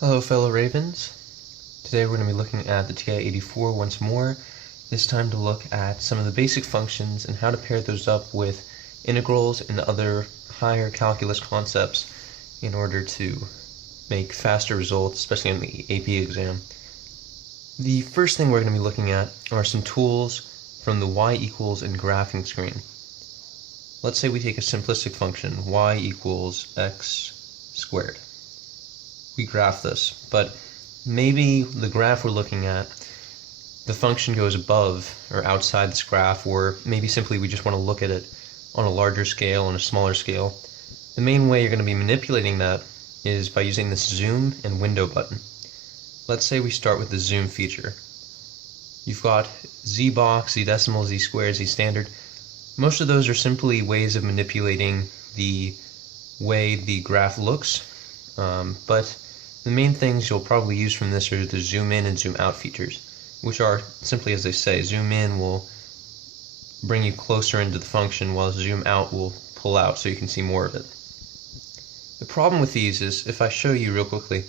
Hello fellow Ravens. Today we're going to be looking at the TI-84 once more, this time to look at some of the basic functions and how to pair those up with integrals and other higher calculus concepts in order to make faster results, especially on the AP exam. The first thing we're going to be looking at are some tools from the y equals and graphing screen. Let's say we take a simplistic function, y equals x squared. We graph this, but maybe the graph we're looking at, the function goes above or outside this graph, or maybe simply we just want to look at it on a larger scale, on a smaller scale. The main way you're going to be manipulating that is by using this zoom and window button. Let's say we start with the zoom feature. You've got z box, z decimal, z squared, z standard. Most of those are simply ways of manipulating the way the graph looks, but the main things you'll probably use from this are the zoom in and zoom out features, which are simply as they say. Zoom in will bring you closer into the function, while zoom out will pull out so you can see more of it. The problem with these is, if I show you real quickly,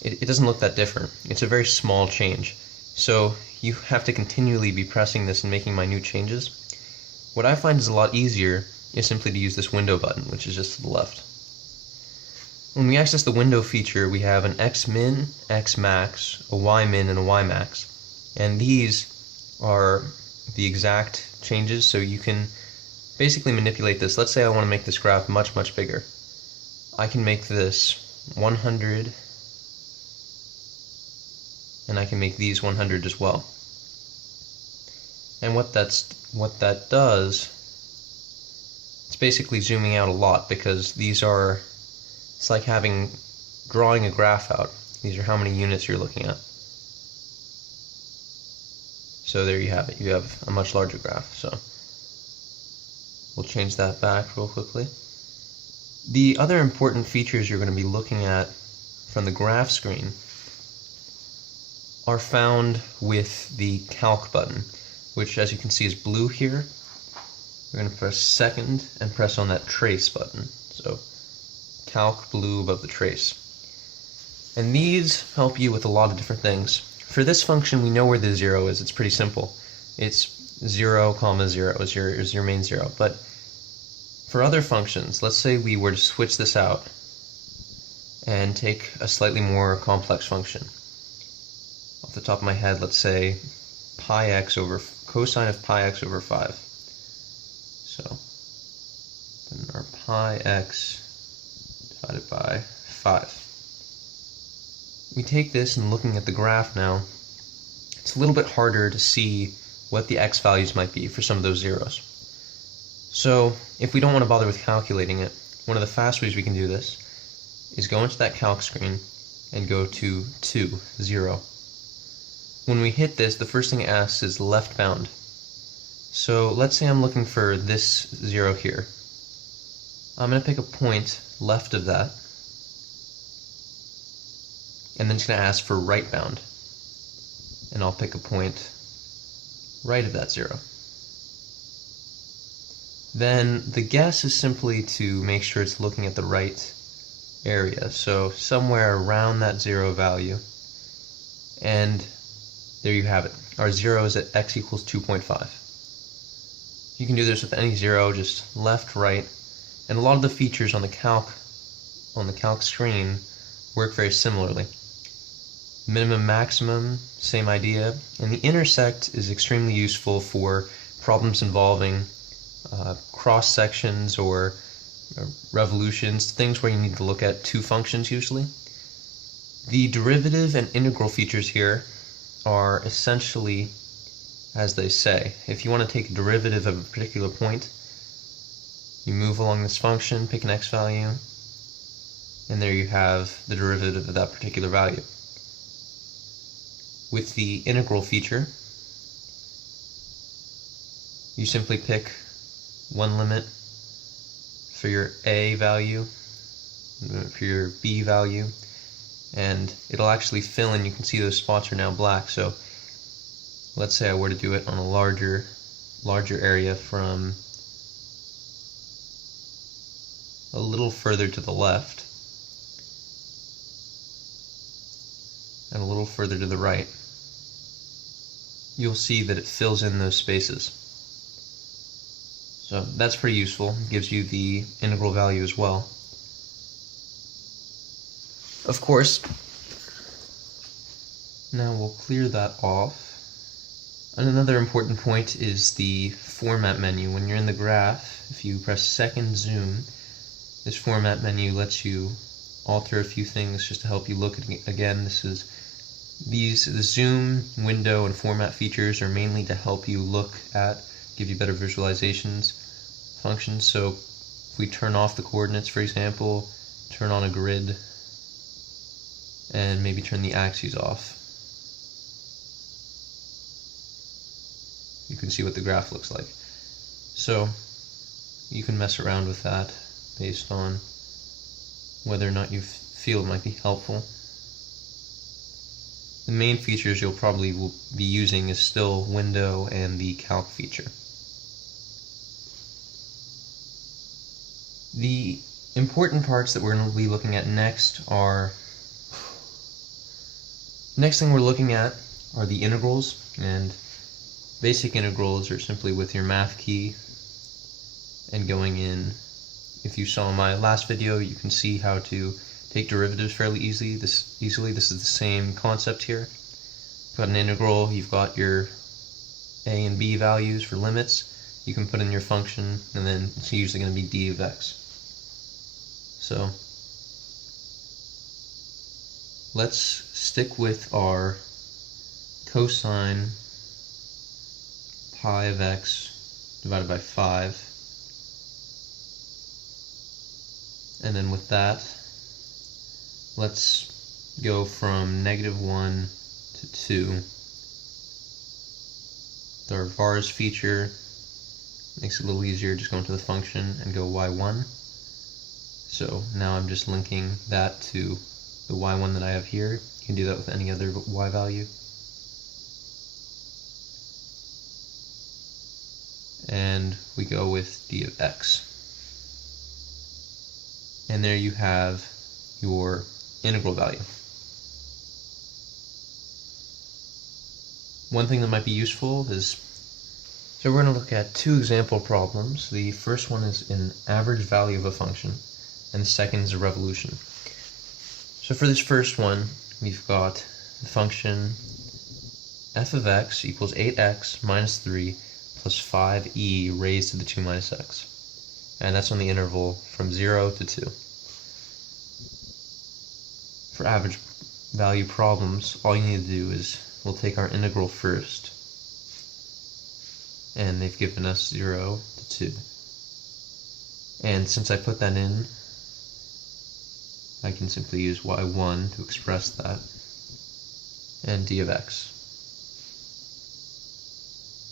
it doesn't look that different. It's a very small change. So you have to continually be pressing this and making minute changes. What I find is a lot easier is simply to use this window button, which is just to the left. When we access the window feature, we have an x min, x max, a y min, and a y max. And these are the exact changes, so you can basically manipulate this. Let's say I want to make this graph much, much bigger. I can make this 100, and I can make these 100 as well. And what that does, it's basically zooming out a lot, because these are, it's like drawing a graph out. These are how many units you're looking at. So there you have it. You have a much larger graph. So we'll change that back real quickly. The other important features you're going to be looking at from the graph screen are found with the calc button, which, as you can see, is blue here. We're going to press second and press on that trace button. So calc blue above the trace. And these help you with a lot of different things. For this function, we know where the 0 is. It's pretty simple. It's 0, 0 is your main 0. But for other functions, let's say we were to switch this out and take a slightly more complex function. Off the top of my head, let's say pi x over cosine of pi x over 5. So then our pi x divided by 5. We take this and looking at the graph now, it's a little bit harder to see what the x values might be for some of those zeros. So if we don't want to bother with calculating it, one of the fast ways we can do this is go into that calc screen and go to 2, 0. When we hit this, the first thing it asks is left bound. So let's say I'm looking for this 0 here. I'm going to pick a point left of that, and then it's going to ask for right bound, and I'll pick a point right of that 0. Then the guess is simply to make sure it's looking at the right area, so somewhere around that 0 value, and there you have it. Our 0 is at x equals 2.5. You can do this with any 0, just left, right, and a lot of the features on the calc screen work very similarly. Minimum, maximum, same idea, and the intersect is extremely useful for problems involving cross sections or revolutions, things where you need to look at two functions usually. The derivative and integral features here are essentially as they say. If you want to take a derivative of a particular point, you move along this function, pick an x value, and there you have the derivative of that particular value. With the integral feature, you simply pick one limit for your a value, for your b value, and it'll actually fill in. You can see those spots are now black. So let's say I were to do it on a larger area from a little further to the left. and a little further to the right, you'll see that it fills in those spaces. So that's pretty useful. It gives you the integral value as well. Of course, now we'll clear that off. And another important point is the format menu. When you're in the graph, if you press second zoom, this format menu lets you alter a few things just to help you look at it again. The zoom, window, and format features are mainly to help you look at, give you better visualizations functions. So if we turn off the coordinates, for example, turn on a grid, and maybe turn the axes off, you can see what the graph looks like. So you can mess around with that based on whether or not you feel it might be helpful. The main features you'll probably will be using is still window and the calc feature. The important parts that we're going to be looking at next are, next thing we're looking at are the integrals, and basic integrals are simply with your math key and going in. If you saw my last video, you can see how to take derivatives fairly easily. This is the same concept here. You've got an integral, you've got your a and b values for limits. You can put in your function, and then it's usually going to be d of x. So let's stick with our cosine pi of x divided by 5. And then with that, let's go from -1 to 2. With our vars feature, makes it a little easier, just go into the function and go y1. So now I'm just linking that to the y1 that I have here. You can do that with any other y value. And we go with d of x. And there you have your integral value. One thing that might be useful is, so we're going to look at two example problems. The first one is an average value of a function, and the second is a revolution. So for this first one, we've got the function f of x equals 8x minus 3 plus 5e raised to the 2 minus x. And that's on the interval from 0 to 2. For average value problems, all you need to do is, we'll take our integral first, and they've given us 0 to 2. And since I put that in, I can simply use y1 to express that, and d of x.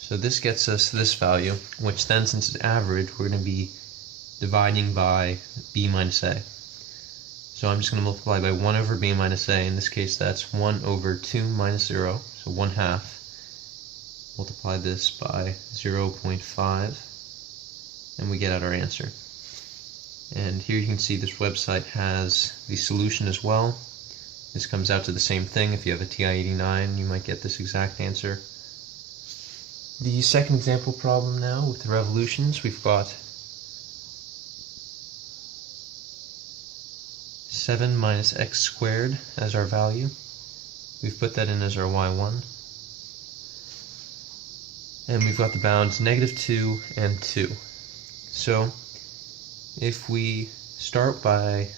So this gets us this value, which then, since it's average, we're going to be dividing by b minus a. So I'm just going to multiply by 1 over b minus a. In this case, that's 1 over 2 minus 0, so 1/2. Multiply this by 0.5, and we get out our answer. And here you can see this website has the solution as well. This comes out to the same thing. If you have a TI-89, you might get this exact answer. The second example problem now with the revolutions, we've got 7 minus x squared as our value. We've put that in as our y1. And we've got the bounds -2 and 2. So if we start by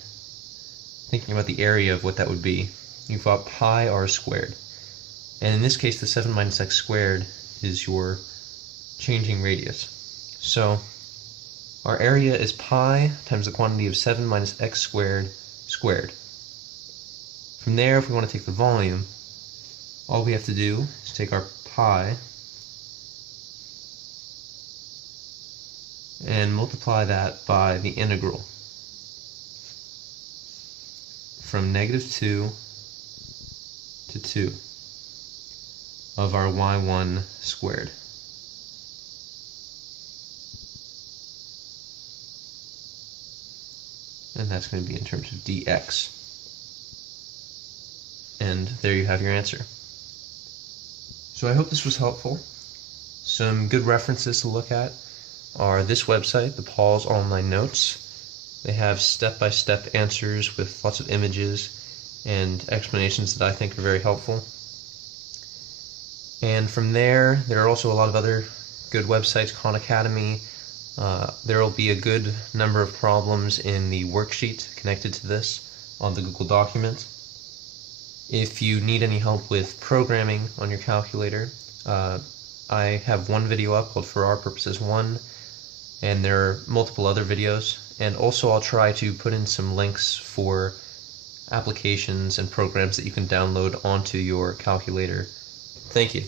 thinking about the area of what that would be, you've got pi r squared. And in this case, the 7 minus x squared is your changing radius. So our area is pi times the quantity of 7 minus x squared squared. From there, if we want to take the volume, all we have to do is take our pi and multiply that by the integral from -2 to 2 of our y1 squared. And that's going to be in terms of dx. And and there you have your answer. So I hope this was helpful. Some good references to look at are this website, the Paul's Online Notes. They have step-by-step answers with lots of images and explanations that I think are very helpful. And from there are also a lot of other good websites, Khan Academy. There will be a good number of problems in the worksheet connected to this on the Google document. If you need any help with programming on your calculator, I have one video up called Farrar Purposes I, and there are multiple other videos. And also I'll try to put in some links for applications and programs that you can download onto your calculator. Thank you.